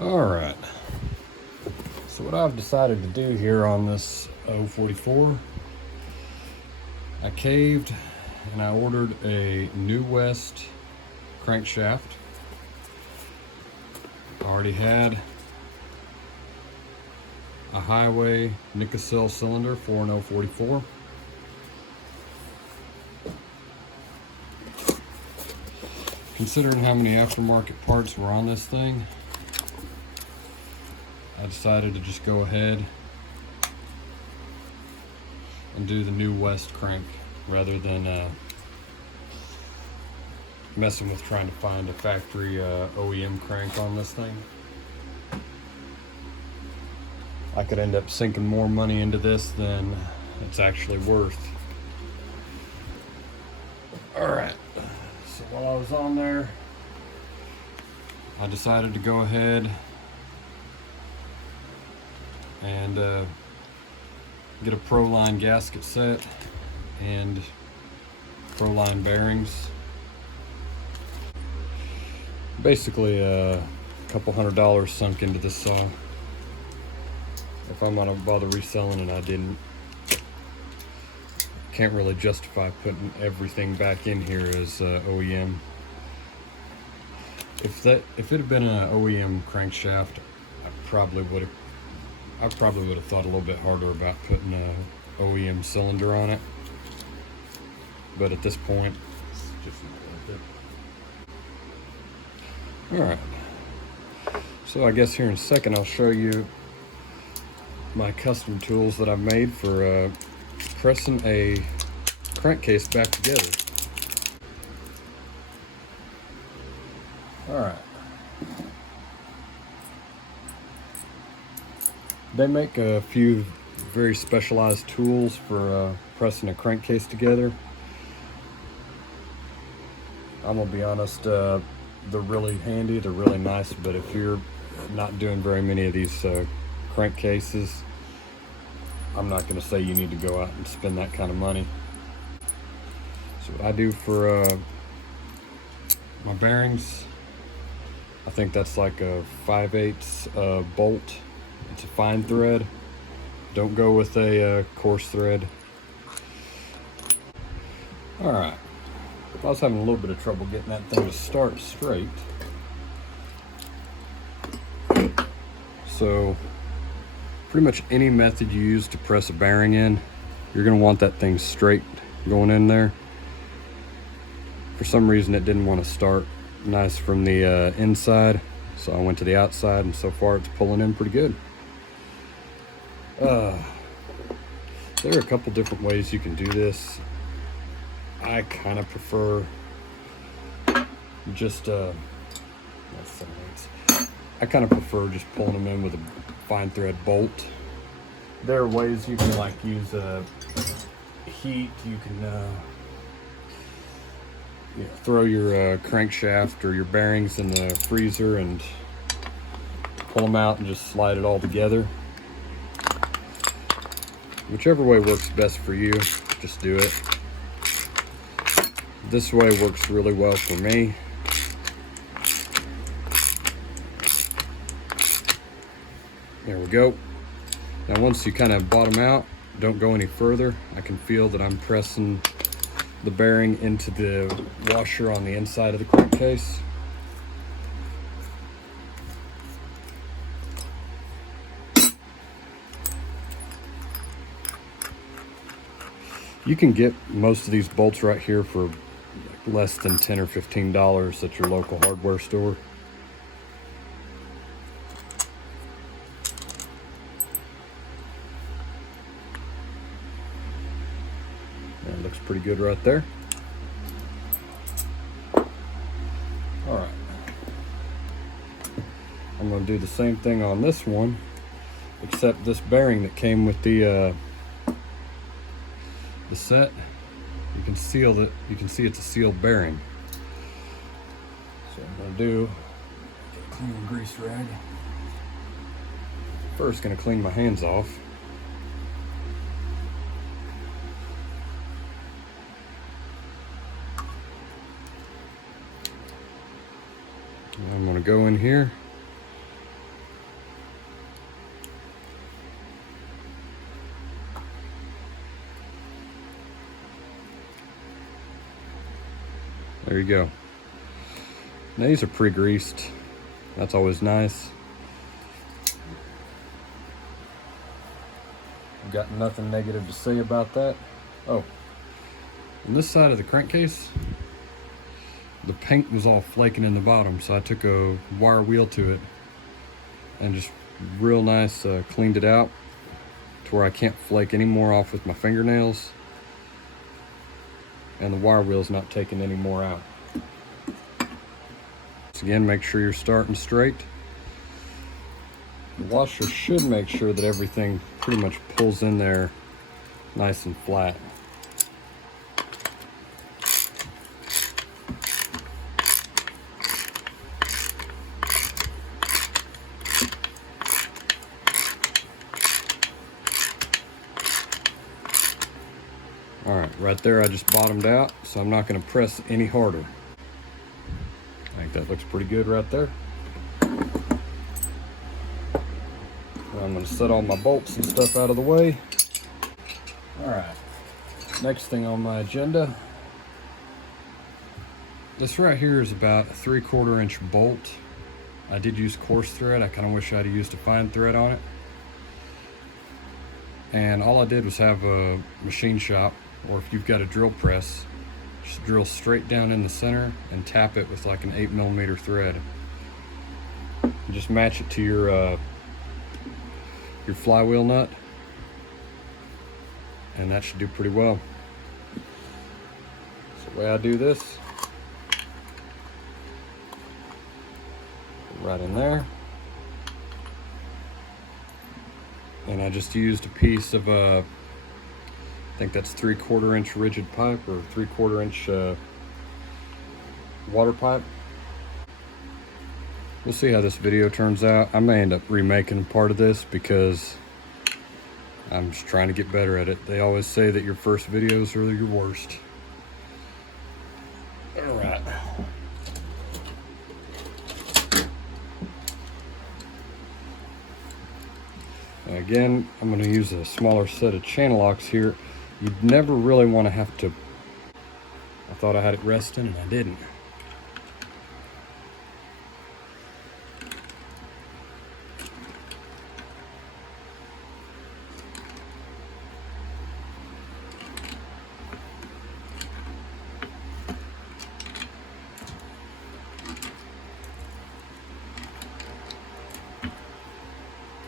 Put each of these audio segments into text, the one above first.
Alright, so what I've decided to do here on this 044, I caved and I ordered a New West crankshaft. I already had a Highway Nickel cylinder for an 044. Considering how many aftermarket parts were on this thing, I decided to just go ahead and do the New West crank rather than messing with trying to find a factory OEM crank on this thing. I could end up sinking more money into this than it's actually worth. Alright, so while I was on there, I decided to go ahead and get a Proline gasket set and Proline bearings. Basically a couple $100 sunk into this saw. If I'm gonna bother reselling it, I didn't. Can't really justify putting everything back in here as OEM. If it had been an OEM crankshaft, I probably would have thought a little bit harder about putting a OEM cylinder on it. But at this point, it's just not worth it. All right. So I guess here in a second I'll show you my custom tools that I've made for pressing a crankcase back together. All right. They make a few very specialized tools for pressing a crankcase together. I'm gonna be honest, they're really handy, they're really nice, but if you're not doing very many of these crankcases, I'm not gonna say you need to go out and spend that kind of money. So what I do for my bearings, I think that's like a 5/8 bolt. It's a fine thread. Don't go with a coarse thread. All right. I was having a little bit of trouble getting that thing to start straight. So pretty much any method you use to press a bearing in, you're going to want that thing straight going in there. For some reason it didn't want to start nice from the inside, so I went to the outside, and so far it's pulling in pretty good. There are a couple different ways you can do this. I kind of prefer just pulling them in with a fine thread bolt. There are ways you can like use heat. You can throw your crankshaft or your bearings in the freezer and pull them out and just slide it all together. Whichever way works best for you, just do it. This way works really well for me. There we go. Now once you kind of bottom out, don't go any further. I can feel that I'm pressing the bearing into the washer on the inside of the crankcase. You can get most of these bolts right here for less than $10 or $15 at your local hardware store. That looks pretty good right there. All right. I'm going to do the same thing on this one, except this bearing that came with the set, you can see it's a sealed bearing. So what I'm going to do, get a clean grease rag. First, going to clean my hands off. And I'm going to go in here There you go. Now these are pre-greased. That's always nice. Got nothing negative to say about that. Oh, on this side of the crankcase, the paint was all flaking in the bottom, so I took a wire wheel to it and just real nice cleaned it out to where I can't flake any more off with my fingernails, and the wire wheel's not taking any more out. So again, make sure you're starting straight. The washer should make sure that everything pretty much pulls in there nice and flat. All right, right there I just bottomed out, so I'm not going to press any harder. I think that looks pretty good right there. I'm going to set all my bolts and stuff out of the way. All right, next thing on my agenda. This right here is about a 3/4 inch bolt. I did use coarse thread. I kind of wish I'd used a fine thread on it. And all I did was have a machine shop, or if you've got a drill press, just drill straight down in the center and tap it with like an 8mm thread. Just match it to your flywheel nut, and that should do pretty well. So the way I do this, right in there, and I just used a piece of I think that's 3/4 inch rigid pipe, or 3/4 inch water pipe. We'll see how this video turns out. I may end up remaking part of this because I'm just trying to get better at it. They always say that your first videos are your worst. All right. Again, I'm going to use a smaller set of channel locks here. You'd never really want to have to... I thought I had it resting and I didn't.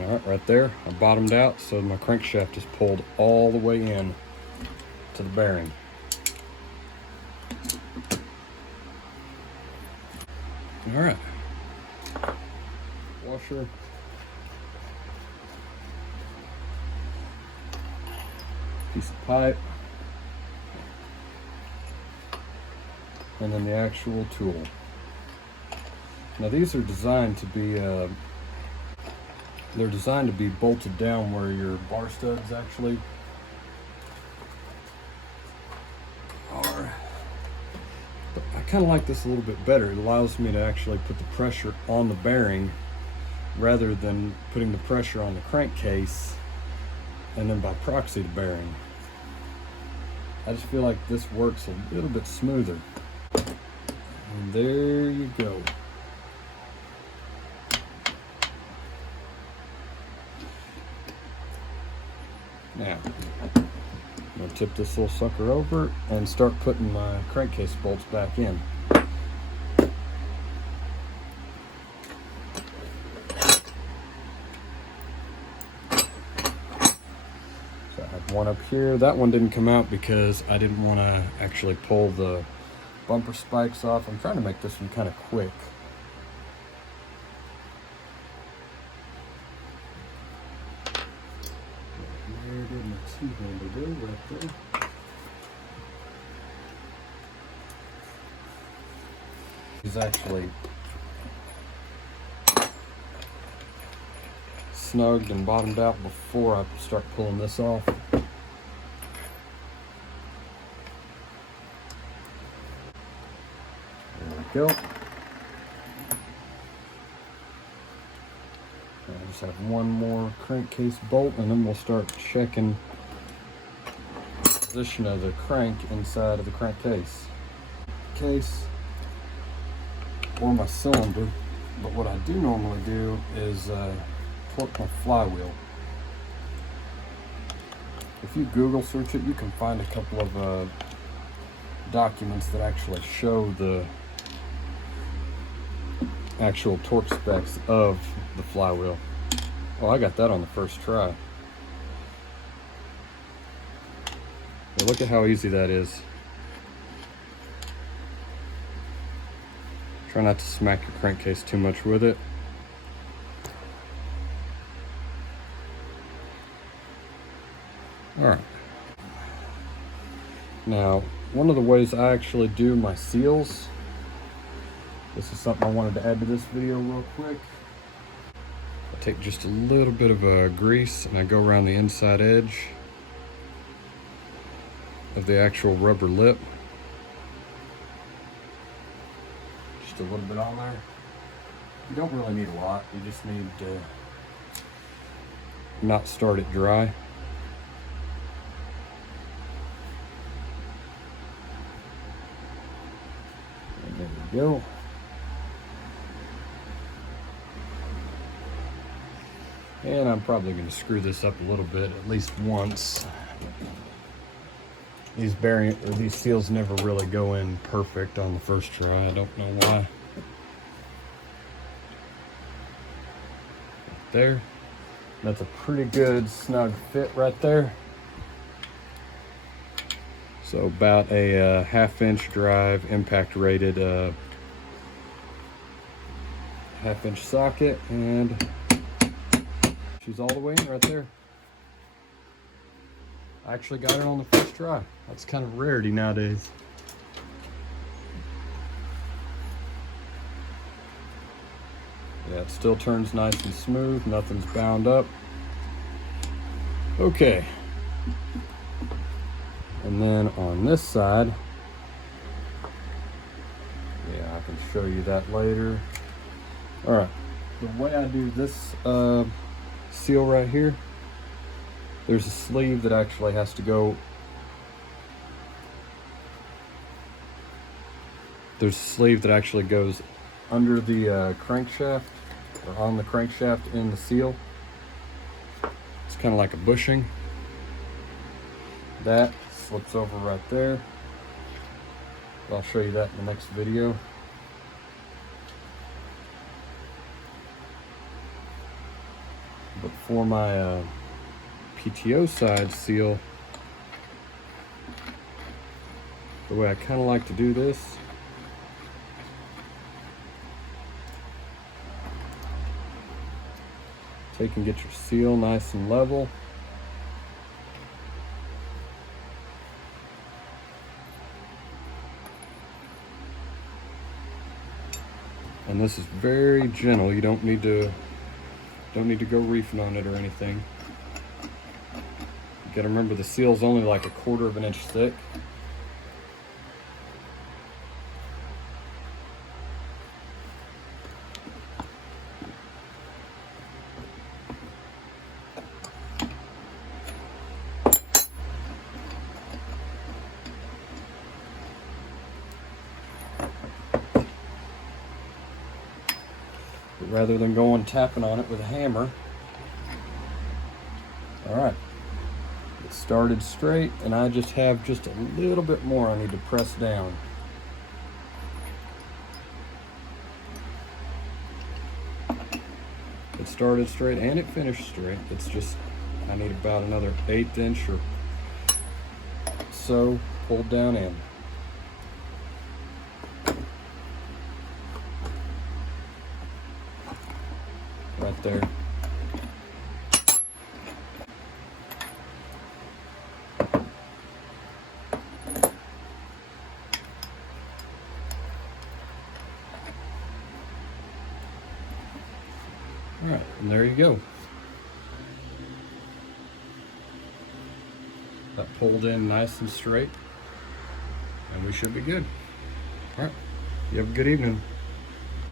All right, right there, I bottomed out, so my crankshaft is pulled all the way in to the bearing. All right, washer, piece of pipe, and then the actual tool. Now these are designed to be they're designed to be bolted down where your bar studs actually are. But I kind of like this a little bit better. It allows me to actually put the pressure on the bearing rather than putting the pressure on the crankcase and then by proxy the bearing. I just feel like this works a little bit smoother. And there you go. Now, I'm going to tip this little sucker over and start putting my crankcase bolts back in. So I have one up here. That one didn't come out because I didn't want to actually pull the bumper spikes off. I'm trying to make this one kind of quick. Right there. Is actually snugged and bottomed out before I start pulling this off. There we go. I just have one more crankcase bolt and then we'll start checking the position of the crank inside of the crankcase. or my cylinder, but what I do normally do is torque my flywheel. If you Google search it, you can find a couple of documents that actually show the actual torque specs of the flywheel. Oh, I got that on the first try. Now look at how easy that is. Try not to smack your crankcase too much with it. All right. Now, one of the ways I actually do my seals, this is something I wanted to add to this video real quick. I take just a little bit of grease and I go around the inside edge of the actual rubber lip. Just a little bit on there. You don't really need a lot. You just need to not start it dry. And there we go. And I'm probably going to screw this up a little bit, at least once. These seals never really go in perfect on the first try. I don't know why. There. That's a pretty good snug fit right there. So about a half-inch drive, impact rated half-inch socket, and she's all the way in right there. I actually got it on the first try. That's kind of rarity nowadays. Yeah, it still turns nice and smooth. Nothing's bound up. Okay. And then on this side, yeah, I can show you that later. All right. The way I do this seal right here, there's a sleeve that actually has to go. There's a sleeve that actually goes under the crankshaft, or on the crankshaft in the seal. It's kind of like a bushing. That slips over right there. I'll show you that in the next video. But for my PTO side seal, the way I kind of like to do this, take and get your seal nice and level. And this is very gentle. You don't need to go reefing on it or anything. You gotta remember the seal's only like 1/4 of an inch thick. But rather than going tapping on it with a hammer, all right, it started straight, and I just have just a little bit more I need to press down. It started straight and it finished straight. It's just, I need about another 1/8 inch or so pulled down in. Right there. All right, and there you go. That pulled in nice and straight, and we should be good. All right, you have a good evening.